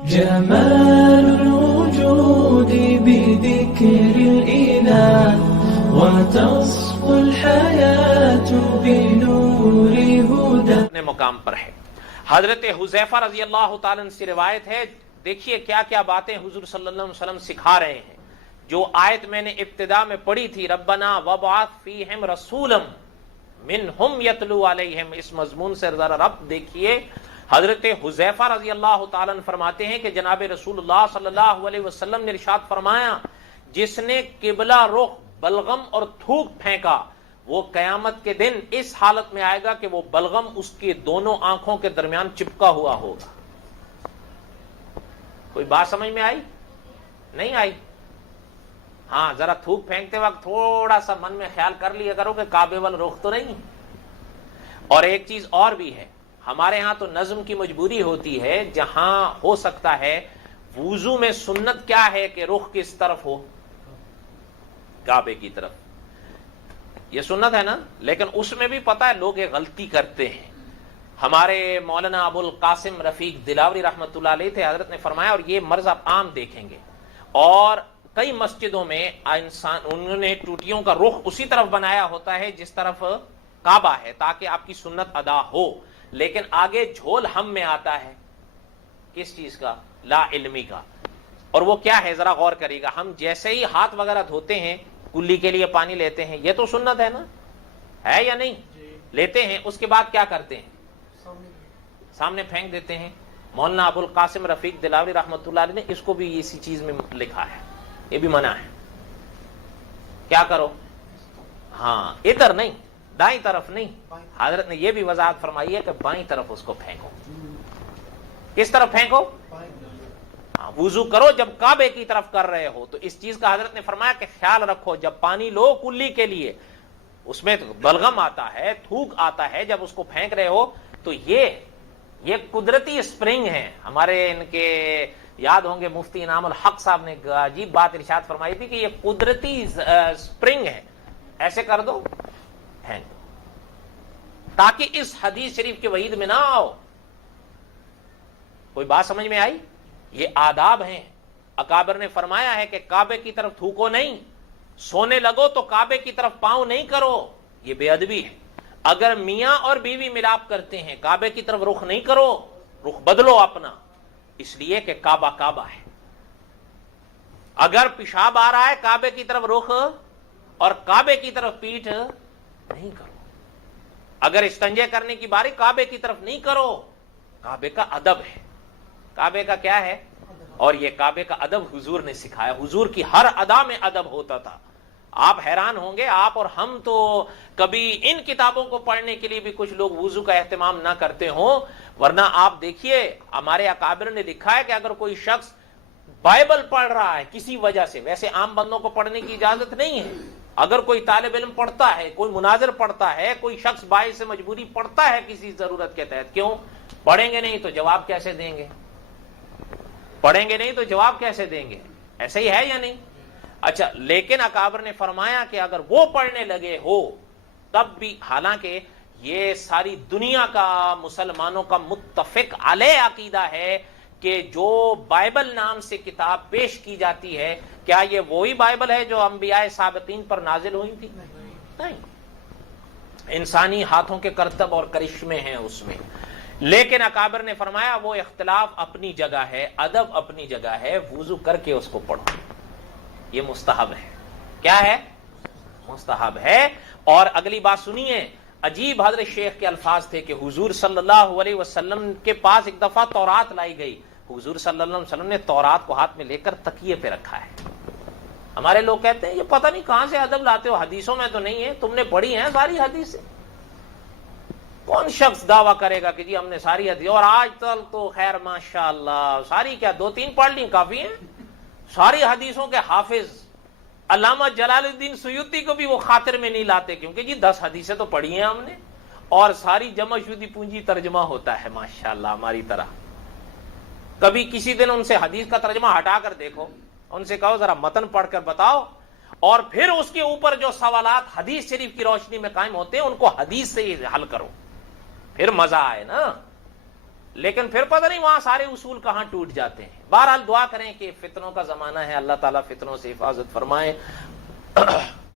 جمال الوجود بذكر الإله وتصفو الحياة بنور هدى. اپنے مقام پر ہے. حضرت حذیفہ رضی اللہ تعالیٰ عنہ سے روایت ہے، دیکھیے کیا کیا باتیں حضور صلی اللہ علیہ وسلم سکھا رہے ہیں. جو آیت میں نے ابتدا میں پڑھی تھی، ربنا وابعث فیہم رسولا منہم یتلو علیہم، اس مضمون سے ذرا ربط دیکھیے. حضرت حذیفہ رضی اللہ تعالیٰ عنہ فرماتے ہیں کہ جناب رسول اللہ صلی اللہ علیہ وسلم نے ارشاد فرمایا، جس نے قبلہ رخ بلغم اور تھوک پھینکا وہ قیامت کے دن اس حالت میں آئے گا کہ وہ بلغم اس کی دونوں آنکھوں کے درمیان چپکا ہوا ہوگا. کوئی بات سمجھ میں آئی؟ نہیں آئی؟ ہاں، ذرا تھوک پھینکتے وقت تھوڑا سا من میں خیال کر لیا کرو کہ کعبے وال رخ تو نہیں. اور ایک چیز اور بھی ہے، ہمارے ہاں تو نظم کی مجبوری ہوتی ہے، جہاں ہو سکتا ہے وضو میں سنت کیا ہے کہ رخ کس طرف ہو؟ کعبے کی طرف. یہ سنت ہے نا، لیکن اس میں بھی پتہ ہے لوگ ایک غلطی کرتے ہیں. ہمارے مولانا ابو القاسم رفیق دلاوری رحمۃ اللہ علیہ تھے، حضرت نے فرمایا، اور یہ مرض آپ عام دیکھیں گے، اور کئی مسجدوں میں انہوں نے ٹوٹیوں کا رخ اسی طرف بنایا ہوتا ہے جس طرف کعبہ ہے، تاکہ آپ کی سنت ادا ہو. لیکن آگے جھول ہم میں آتا ہے کس چیز کا؟ لا علمی کا. اور وہ کیا ہے ذرا غور کریے گا. ہم جیسے ہی ہاتھ وغیرہ دھوتے ہیں، کلی کے لیے پانی لیتے ہیں، یہ تو سنت ہے نا، ہے یا نہیں؟ لیتے ہیں، اس کے بعد کیا کرتے ہیں؟ سامنے پھینک دیتے ہیں. مولانا ابو القاسم رفیق دلاوری رحمۃ اللہ علیہ نے اس کو بھی اسی چیز میں لکھا ہے، یہ بھی منع ہے. کیا کرو؟ ہاں، ادھر نہیں، دائیں طرف نہیں. حضرت نے یہ بھی وضاحت فرمائی ہے کہ بائیں طرف اس کو پھینکو. کس طرف پھینکو؟ وضو کرو جب کعبے کی طرف کر رہے ہو تو اس چیز کا حضرت نے فرمایا کہ خیال رکھو، جب پانی لو کلی کے لیے، اس میں بلغم آتا ہے، تھوک آتا ہے، جب اس کو پھینک رہے ہو تو یہ قدرتی سپرنگ ہے. ہمارے ان کے یاد ہوں گے مفتی انعام الحق صاحب نے عجیب بات ارشاد فرمائی تھی کہ یہ قدرتی سپرنگ ہے، ایسے کر دو پھینک دو، تاکہ اس حدیث شریف کے وعید میں نہ آؤ. کوئی بات سمجھ میں آئی؟ یہ آداب ہیں. اکابر نے فرمایا ہے کہ کعبے کی طرف تھوکو نہیں، سونے لگو تو کعبے کی طرف پاؤں نہیں کرو، یہ بے ادبی ہے. اگر میاں اور بیوی ملاپ کرتے ہیں، کعبے کی طرف رخ نہیں کرو، رخ بدلو اپنا، اس لیے کہ کعبہ کعبہ ہے. اگر پیشاب آ رہا ہے کعبے کی طرف رخ اور کعبے کی طرف پیٹھ نہیں کرو. اگر استنجے کرنے کی باری کعبے کی طرف نہیں کرو. کعبے کا ادب ہے. کعبے کا کیا ہے؟ اور یہ کعبے کا ادب حضور نے سکھایا. حضور کی ہر ادا میں ادب ہوتا تھا. آپ حیران ہوں گے، آپ اور ہم تو کبھی ان کتابوں کو پڑھنے کے لیے بھی کچھ لوگ وضو کا اہتمام نہ کرتے ہوں، ورنہ آپ دیکھیے ہمارے اکابر نے لکھا ہے کہ اگر کوئی شخص بائبل پڑھ رہا ہے کسی وجہ سے، ویسے عام بندوں کو پڑھنے کی اجازت نہیں ہے، اگر کوئی طالب علم پڑھتا ہے، کوئی مناظر پڑھتا ہے، کوئی شخص باعث مجبوری پڑھتا ہے کسی ضرورت کے تحت، کیوں پڑھیں گے نہیں تو جواب کیسے دیں گے؟ پڑھیں گے نہیں تو جواب کیسے دیں گے؟ ایسے ہی ہے یا نہیں؟ اچھا، لیکن اکابر نے فرمایا کہ اگر وہ پڑھنے لگے ہو تب بھی، حالانکہ یہ ساری دنیا کا مسلمانوں کا متفق علیہ عقیدہ ہے کہ جو بائبل نام سے کتاب پیش کی جاتی ہے، کیا یہ وہی بائبل ہے جو انبیاء سابقین پر نازل ہوئی تھی؟ نہیں، انسانی ہاتھوں کے کرتب اور کرشمے ہیں اس میں. لیکن اکابر نے فرمایا وہ اختلاف اپنی جگہ ہے، ادب اپنی جگہ ہے، وضو کر کے اس کو پڑھو، یہ مستحب ہے. کیا ہے؟ مستحب ہے. اور اگلی بات سنیے، عجیب حضرت شیخ کے الفاظ تھے کہ حضور صلی اللہ علیہ وسلم کے پاس ایک دفعہ تورات لائی گئی. حضور صلی اللہ علیہ وسلم نے تورات کو ہاتھ میں لے کر تکیے پہ رکھا ہے. ہمارے لوگ کہتے ہیں یہ پتہ نہیں کہاں سے ادب لاتے ہو، حدیثوں میں تو نہیں ہے. تم نے پڑھی ہیں ساری حدیثیں؟ کون شخص دعویٰ کرے گا کہ جی ہم نے ساری حدیث، اور آج تک تو خیر ماشاءاللہ ساری کیا 2-3 پڑھ لی کافی ہیں. ساری حدیثوں کے حافظ علامہ جلال الدین سیوطی کو بھی وہ خاطر میں نہیں لاتے، کیونکہ جی 10 حدیثیں تو پڑھی ہیں ہم نے، اور ساری جمع شدی پونجی ترجمہ ہوتا ہے ماشاءاللہ ہماری طرح. کبھی کسی دن ان سے حدیث کا ترجمہ ہٹا کر دیکھو، ان سے کہو ذرا متن پڑھ کر بتاؤ، اور پھر اس کے اوپر جو سوالات حدیث شریف کی روشنی میں قائم ہوتے ہیں ان کو حدیث سے ہی حل کرو، پھر مزہ آئے نا. لیکن پھر پتہ نہیں وہاں سارے اصول کہاں ٹوٹ جاتے ہیں. بہرحال دعا کریں کہ فتنوں کا زمانہ ہے، اللہ تعالیٰ فتنوں سے حفاظت فرمائے.